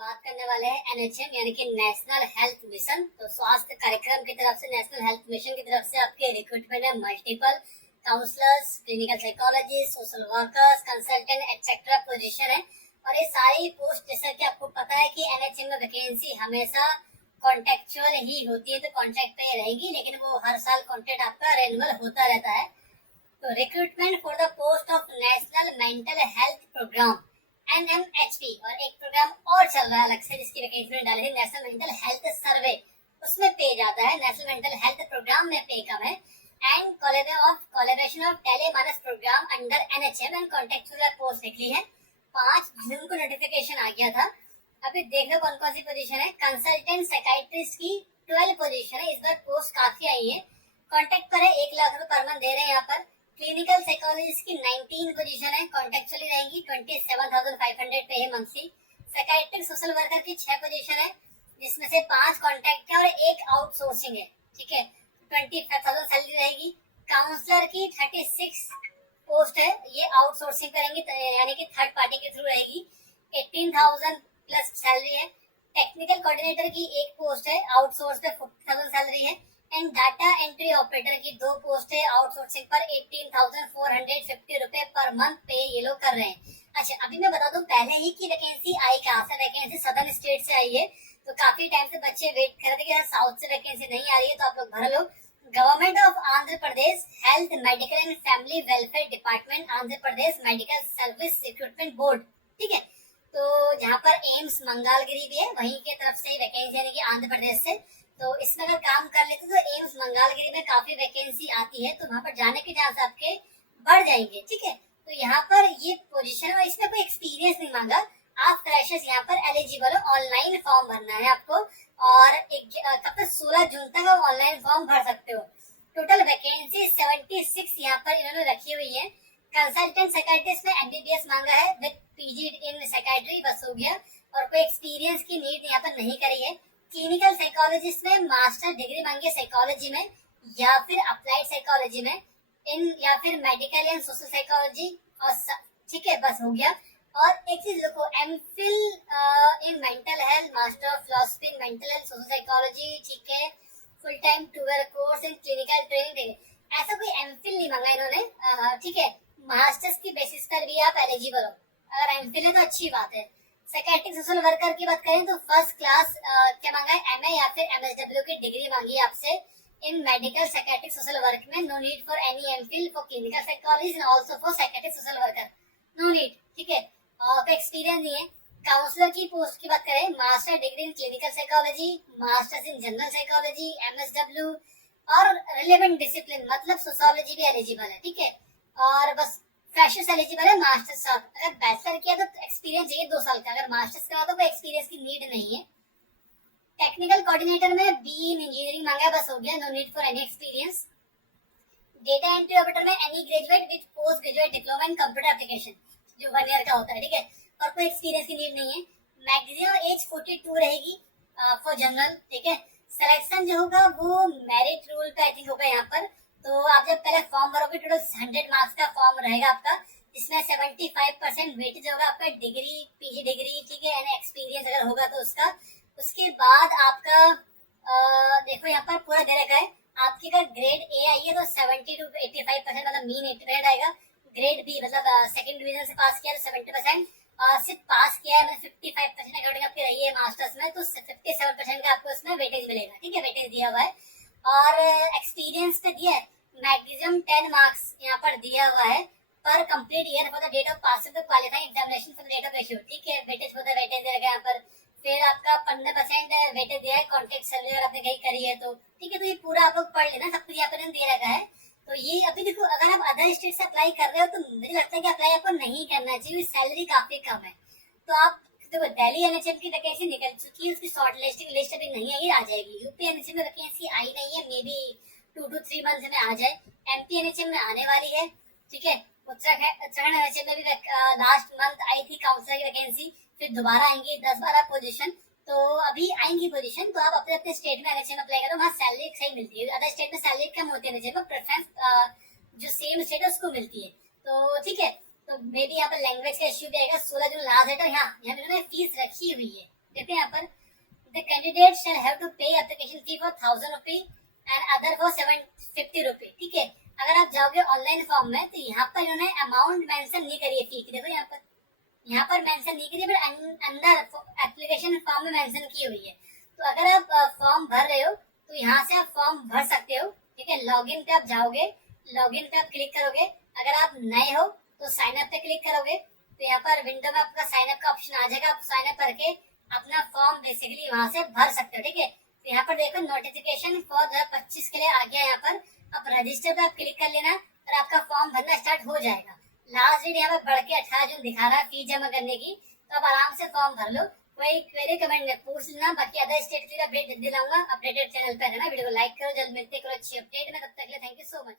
बात करने वाले हैं एनएचएम यानी कि नेशनल हेल्थ मिशन। तो स्वास्थ्य कार्यक्रम की तरफ से, नेशनल हेल्थ मिशन की तरफ से आपके रिक्रूटमेंट है multiple counsellors, clinical psychologist, social workers, consultant etcetera position है। और ये सारी पोस्ट जैसा कि आपको पता है कि एनएचएम में वैकेंसी हमेशा कॉन्ट्रेक्चुअल ही होती है, तो कॉन्ट्रैक्ट पे रहेगी, लेकिन वो हर साल कॉन्ट्रैक्ट आपका रिन्यूअल होता रहता है। तो recruitment for the post of national mental health programme NMHP, और एक प्रोग्राम और चल रहा है अलग से जिसकी वैकेंसी में डाली है नेशनल मेंटल हेल्थ सर्वे, उसमें पे ज्यादा है। नेशनल मेंटल हेल्थ प्रोग्राम में पे कम है। And collaboration of Telemanas programme under NHM and contractual post निकली है। 5 जून को नोटिफिकेशन आ गया था। अभी देख लो कौन कौन सी पोजीशन है। कंसल्टेंट साइकाइट्रिस्ट की 12 पोजीशन है, इस बार पोस्ट काफी आई है। कॉन्ट्रैक्ट पर है, 1 लाख रुपए पर मंथ दे रहे हैं यहाँ पर। क्लिनिकल साइकोलॉजिस्ट की 19 पोजीशन है, कॉन्ट्रेक्चुअली रहेगी, 27,500 पे है मंथली। साइकाइट्रिक सोशल वर्कर की 6 पोजीशन है, जिसमें से 5 कॉन्ट्रैक्ट है और 1 आउटसोर्सिंग है, ठीक है, 25,000 सैलरी रहेगी। काउंसलर की 36 पोस्ट है, ये आउटसोर्सिंग करेंगे यानी कि थर्ड पार्टी के थ्रू रहेगी, 18,000 प्लस सैलरी है। टेक्निकल कोऑर्डिनेटर की 1 पोस्ट है, आउटसोर्स पे 40,000 सैलरी है। एंड डाटा एंट्री ऑपरेटर की 2 पोस्ट है, आउटसोर्सिंग पर 18,450 रुपए पर मंथ पे ये लोग कर रहे हैं। अच्छा, अभी मैं बता दूं पहले ही की वैकेंसी आई कहाँ से। वैकेंसी सदर्न स्टेट से आई है, तो काफी टाइम से बच्चे वेट कर रहे थे कि साउथ से वैकेंसी नहीं आ रही है, तो आप लोग भर लो। Government of Andhra Pradesh health medical and family welfare department, Andhra Pradesh medical service recruitment board, ठीक है। तो जहाँ पर एम्स मंगलगिरी भी है, वहीं की तरफ से वैकेंसी यानी कि आंध्र प्रदेश से। तो इसमें अगर काम कर लेते तो एम्स मंगलगिरी में काफी वैकेंसी आती है, तो वहाँ पर जाने के चांस आपके बढ़ जाएंगे, ठीक है। तो यहाँ पर ये पोजीशन और इसमें कोई एक्सपीरियंस नहीं मांगा, आप फ्रेशर्स यहाँ पर एलिजिबल हो। ऑनलाइन फॉर्म भरना है आपको, और कब तक 16 जून तक आप ऑनलाइन फॉर्म भर सकते हो। टोटल वैकेंसी 76 यहाँ पर इन्होंने रखी हुई है। कंसल्टेंट साइकाइट्रिस्ट में MBBS मांगा है विद PG इन साइकाइट्री, बस हो गया, और कोई एक्सपीरियंस की नीड यहाँ पर नहीं करी है। क्लिनिकल साइकोलॉजिस्ट में मास्टर डिग्री मांगी है साइकोलॉजी में या फिर अप्लाइड साइकोलॉजी में, इन या फिर मेडिकल एंड सोशल साइकोलॉजी, और ठीक है, बस हो गया। और एक चीज देखो, MPhil in mental health, master of philosophy in mental health social psychology, ठीक है, full time 2 year course in clinical training, ऐसा कोई MPhil नहीं मांगा इन्होंने, ठीक है। मास्टर्स की बेसिस पर भी आप एलिजिबल हो, अगर MPhil है तो अच्छी बात है। साइकेट्रिक सोशल वर्कर की बात करें तो फर्स्ट क्लास क्या मांगा है, MA या फिर MSW की डिग्री मांगी है आपसे in medical psychiatric social work में। No need for any MPhil for clinical psychology and also for psychiatric social worker, no need, ठीक है। और एक्सपीरियंस नहीं है। काउंसलर की पोस्ट की बात करें, master degree in clinical psychology, masters in general psychology, MSW और रिलेवेंट डिसिप्लिन मतलब सोशियोलॉजी भी एलिजिबल है, ठीक है। और बस फ्रेशर्स एलिजिबल है मास्टर्स साथ। अगर बैचलर किया तो एक्सपीरियंस चाहिए 2 साल का, अगर मास्टर्स करा तो कोई एक्सपीरियंस की नीड नहीं है। टेक्निकल कोऑर्डिनेटर में BE इन इंजीनियरिंग मांगा है, बस हो गया, no need for any experience. Data entry operator में any graduate with post graduate diploma in computer application, जो 1 ईयर का होता है, ठीक है, और कोई एक्सपीरियंस की नीड नहीं है। मैक्सिमम एज 42 रहेगी फॉर जनरल, ठीक है। सिलेक्शन जो होगा वो मेरिट रूल पे आई थिंक होगा यहाँ पर। तो आप जब पहले फॉर्म भरोगे, टोटल 100 मार्क्स का फॉर्म रहेगा आपका, जिसमें 75% वेटेज होगा आपका डिग्री, PG डिग्री, ठीक है, यानी एक्सपीरियंस अगर होगा तो उसका। उसके बाद आपका देखो यहाँ पर पूरा दे रखा है, आपकी अगर ग्रेड A आई है तो 70 to 85% मतलब मीन 80% आएगा। ग्रेड B मतलब सेकंड डिवीजन से पास किया तो 70%, और सिर्फ पास किया है मतलब 55% अकॉर्डिंग आपकी रही है मास्टर्स में, तो 57% का आपको इसमें वेटेज मिलेगा, ठीक है, वेटेज दिया हुआ है। और एक्सपीरियंस पे दिया है मैक्सिमम 10 मार्क्स यहाँ पर दिया हुआ है पर complete year for the date of passing the qualifying examination for the date of ratio, ठीक है। वेटेज फॉर द वेटेज देगा यहाँ पर। फिर आपका 15% वेटेज दिया है कॉन्ट्रैक्ट सर्वे अगर आपने कहीं करी है तो, ठीक है। तो ये पूरा आप लोग पढ़ लेना, सब कुछ यहाँ पर दे रखा है। तो ये अभी देखो, अगर आप अदर स्टेट से अप्लाई कर रहे हो तो मुझे लगता है कि अप्लाई आपको नहीं करना चाहिए, सैलरी काफी कम है। तो आप देखो, दिल्ली NHM की वैकेंसी निकल चुकी है, उसकी शॉर्ट लिस्ट अभी नहीं आई, आ जाएगी। UP NHM में वैकेंसी आई नहीं है, मे बी 2 to 3 मंथ में आ जाए। MP NHM में आने वाली है, ठीक है। उत्तराखंड NHM में भी लास्ट मंथ आई थी काउंसलर की वैकेंसी, फिर दोबारा आएंगी 10-12 पोजीशन, तो अभी आएंगी पोजीशन। तो आप अपने अपने स्टेट में NHM अप्लाई करो, वहाँ सैलरी सही मिलती है। अदर स्टेट में सैलरी कम होती है, NHM में प्रेफरेंस जो सेम स्टेट है उसको मिलती है, तो ठीक है। तो मे बी यहाँ पर लैंग्वेज का इश्यू भी आएगा। 16 जून लास्ट डेट है, यहाँ इन्होंने फीस रखी हुई है, देखते हैं यहाँ पर the candidate shall have to pay application fee for 1000 rupee and other for 750 rupee. ठीक है, अगर आप जाओगे ऑनलाइन फॉर्म में तो यहाँ पर इन्होंने अमाउंट मेंशन नहीं करी है फी की। देखो यहाँ पर मेंशन नहीं करी, बट अंदर एप्लीकेशन फॉर्म में मेंशन की हुई है। तो अगर आप फॉर्म भर रहे हो तो यहाँ से आप फॉर्म भर सकते हो। ठीक है, लॉगिन पे आप जाओगे, लॉगिन पे आप क्लिक करोगे। अगर आप नए हो तो साइन अप पे क्लिक करोगे, तो यहाँ पर विंडो में आपका साइन अप का ऑप्शन आ जाएगा। आप साइन अप करके अपना फॉर्म बेसिकली वहां से भर सकते हो। ठीक है, तो यहाँ पर देखो नोटिफिकेशन फॉर 2025 के लिए आ गया। यहाँ पर आप रजिस्टर पे आप क्लिक कर लेना और आपका फॉर्म भरना स्टार्ट हो जाएगा। लास्ट डेट यहाँ पर बढ़ के 18 जून दिखा रहा है फीस जमा करने की, तो आप आराम से फॉर्म भर लो। कोई क्वेरी कमेंट में पूछ लेना। बाकी अदर स्टेट की अपडेट जल्दी लाऊंगा। अपडेटेड चैनल पर है ना, वीडियो को लाइक करो। जल्द मिलते करो अच्छी अपडेट में, तब तक के लिए थैंक यू सो मच।